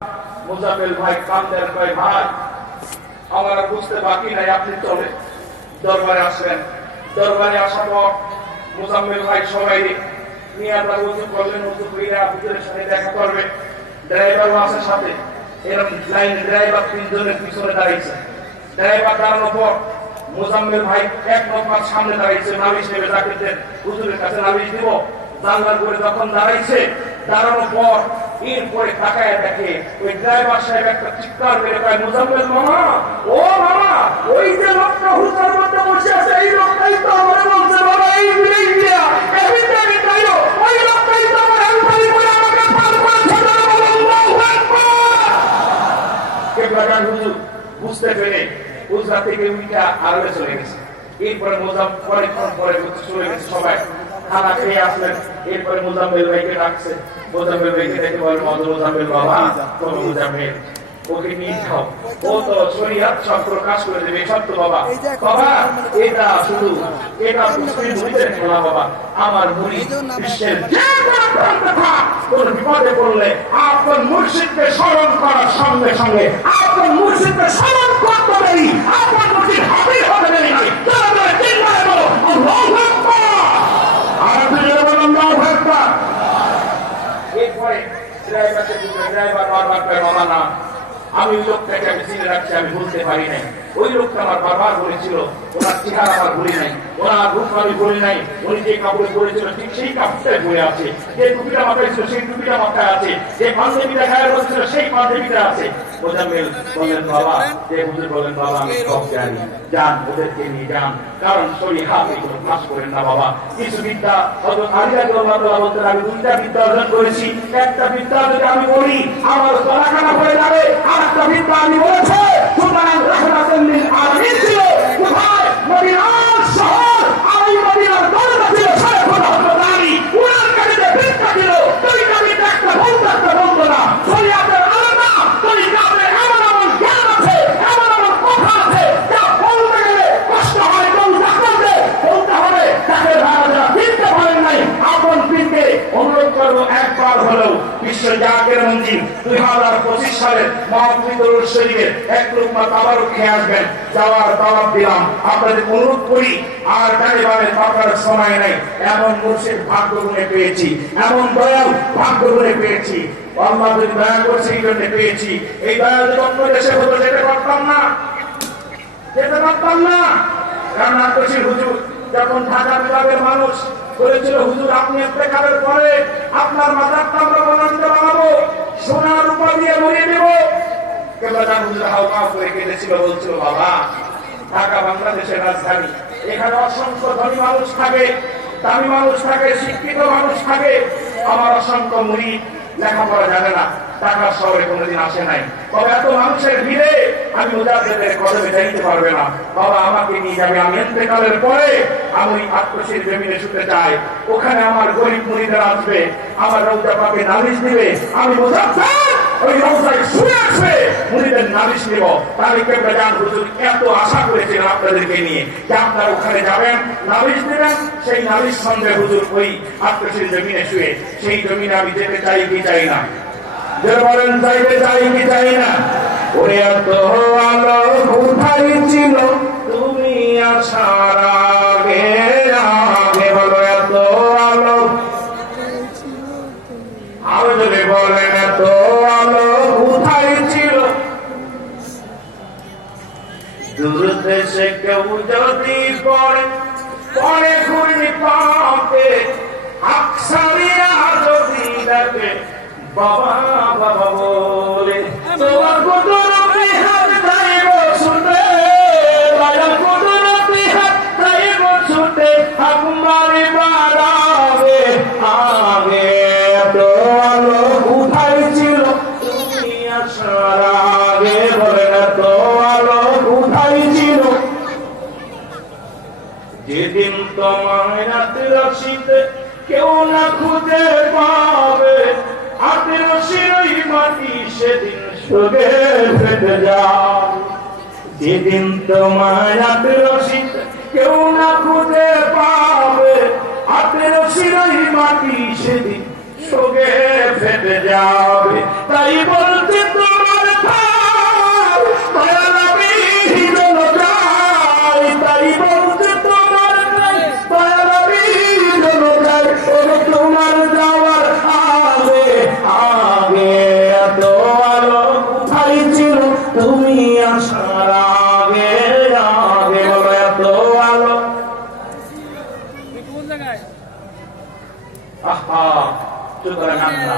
মুজাম্মেল ভাই কান্দের ভাই ভাই আমার বুঝতে বাকি নাই, আপনি চলে দরবারে আসলেন। দরবারে আসার পর মুজাম্মেল ভাই সবাই নিয়ে আপনার উজু করলেন, উজু করে হুজুরের সাথে দেখা করবে। ড্রাইভারও আছে সাথে, এরকম লাইনে ড্রাইভার তিনজনের পিছনে দাঁড়িয়েছে। ড্রাইভার দাঁড়ানোর পর মুজাম্মেল ভাই এক নম্বর সামনে দাঁড়িয়েছে, নালিশ নেবে জাকিরদের হুজুরের কাছে নালিশ দিব। জানলার করে যখন দাঁড়াইছে, দাঁড়ানোর পর এরপরে তাকায় দেখে ওই ড্রাইভার সাহেব একটা চিৎকার মেরে কয়, মুজাম্মেল মামা, ও মামা, ওই যে লোকটা হুজুরের মধ্যে বসে আছে এই লোকটাই তো আমারে বলছে বাবা এই বিলে গিয়া এভিটাকে তাইও ওই লোকটাই তো আমার আলফারি করে আমাকে পার করে ছেড়ে বলো আল্লাহু আকবার। কেবলাগান হুজুর বুঝতে পেরে উজরা থেকে উইটা আড়ালে চলে গেছে। এরপরে পরেক্ষণ পরে চলে গেছে সবাই খানা খেয়ে আসলেন। এরপরে মুজাম্মেল ভাইকে ডাকছে, মুজাম্মেল ভাইকে দেখে বলেন, মুজাম্মেল বাবা, কোন মুজাম্মেল, ওকে নিয়ে যাও, ও তো শরীয়ত সব প্রকাশ করে দেবে। সত্য বাবা, বাবা এটা শুধু এটা মুসলিম মুরিদের খেলা বাবা। আমার মুরিদ বিশ্বের যে কোনো প্রান্তে থাক, কোন বিপদে পড়লে আপনার মুর্শিদকে স্মরণ করার সঙ্গে সঙ্গে আপনার মুর্শিদকে স্মরণ করতে দেরি, আপনার মুর্শিদ হাজির হতে দেরি নাই। তাহলে চিন্তায় বলো আল্লাহু আকবার। এরপরে ড্রাইভার বারবার বাবা না, আমি ওই লোকটাকে আমি চিনে রাখছি, আমি বলতে পারি নাই। ওই লোকটা আমার বারবার বলেছিল, ওনার চেহারা আমার ভুলি নাই, ওনার রূপ আমি বলি নাই। উনি যে কাপড়ে পরেছিল ঠিক সেই কাপড়টাই পরে আছে, যে টুপিটা মাথায় ছিল সেই টুপিটা মাথায় আছে, যে পাঞ্জাবিটা গায়ে বলছিল সেই পাঞ্জাবিটা আছে। মুজাম্মেল বলেন বাবা, যে হুজুর বলেন বাবা আমি সব জানি, যান ওদেরকে নিয়ে যান, কারণ শরীর হাত এগুলো ফাঁস করেন না বাবা। কিছু বিদ্যা হযরত আলী রাদিয়াল্লাহু বলতেন, আমি দুইটা বিদ্যা অর্জন করেছি, একটা বিদ্যা যদি আমি বলি আমার গলাখানা পড়ে যাবে, আর একটা বিদ্যা আমি বলেছি সুতরাং রাহমাতুল লিল আলামিন ছিল কোথায়? মদিনার শহর, আলী মদিনার দরজা ছিল শরীফুল হযরত আলী, উনার কাছে বিদ্যা ছিল দুইটা বিদ্যা, একটা বলতো একটা বলতো না। শরীয়তের আলাদা, তরিকাতের এমন এমন জ্ঞান আছে, এমন এমন কথা আছে যা বলতে গেলে কষ্ট হয়, বলতে হবে তাকে যারা চিনতে পারেন নাই আপন পীরকে অনুরোধ করবো একবার হলেও বিশ্ব জাকের মঞ্জিল 2025 সালের মহাপবিত্র শরীফের এক লোকমা তাবারক খেয়ে আসবেন। যাওয়ার দাওয়াত দিলাম, আপনাদের অনুরোধ করি। আর গাড়িবারে পাকার সময় নাই, এমন মুর্শিদ ভাগ্য গুণে পেয়েছি, এমন দয়াল ভাগ্য গুণে পেয়েছি। আল্লাহ যদি দয়া করছে এই জন্য পেয়েছি। এই দয়া যদি অন্য দেশে হতো যেতে পারতাম না, যেতে পারতাম না। কারণ আন্তর্জাতিক হুজুর যখন ঢাকা বিভাগের মানুষ বলেছিল, হুজুর আপনি ইন্তেকালের পরে আপনার মাথারটা আমরা বনাঞ্চল বানাবো, সোনার রূপা দিয়ে ভরিয়ে দেব। কেবলাজান হুজুর হাওয়া করে কেঁদেছিল, বলছিল বাবা ঢাকা বাংলাদেশের রাজধানী, এখানে অসংখ্য ধনী মানুষ থাকে, দামি মানুষ থাকে, শিক্ষিত মানুষ থাকে। আমার অসংখ্য মুরিদ লেখাপড়া জানে না, ঢাকা শহরে কোনোদিন আসে নাই, তবে এত মানুষের ভিড়ে আমি মুজাহিদের কদমে যাইতে পারবে না। বাবা আমাকে নিয়ে যাবে, আমি ইন্তেকালের পরে আমি আত্মশীর জমিনে শুতে চাই, ওখানে আমার গরিব মুরিদরা আসবে, আমার রওজা পাকে নালিশ দিবে, আমি মুজাহিদ ওই রওজায় শুয়ে আসবে, মুরিদের নালিশ নিব। তাহলে কেবলাজান হুজুর এত আশা করেছিলেন আপনাদেরকে নিয়ে যে আপনারা ওখানে যাবেন, নালিশ দিবেন, সেই নালিশ সন্দেহ হুজুর ওই আত্মশীর জমিনে শুয়ে, সেই জমিনে আমি যেতে চাই কি চাই না? বলেন চাইতে চাই কি চাই না? ওরে এত আলো কোথায় ছিল তুমি আসার আগে, আগে বলো এত আলো, আরো যদি বলেন এত আলো কোথায় ছিল? দূর দেশে কেউ যদি পড়ে পড়ে ঘুরি পাপে, আকসারিয়া যদি দেখে বাবা বাবা বলে, তোমার কুদরতি হাত যাইব ছুটে, বাবা কুদরতি হাত যাইব ছুটে, হাত মারি বাড়াবে আগে। তো আলো কোথায় ছিল তুমি আসার আগে, বলে না তো আলো কোথায় ছিল? যেদিন তোমায় রাতে রশিতে কেউ না খুঁজে পাবে, হাতের শিরোই মাটি সেদিন সুগে ফেটে যাও। যেদিন তোমার হাতের রশিতে কেউ না খুঁজে পাবে, হাতের শিরোই মাটি সেদিন সুগে ফেটে যাবে। তাই বলতে আহা সুতরাং আমরা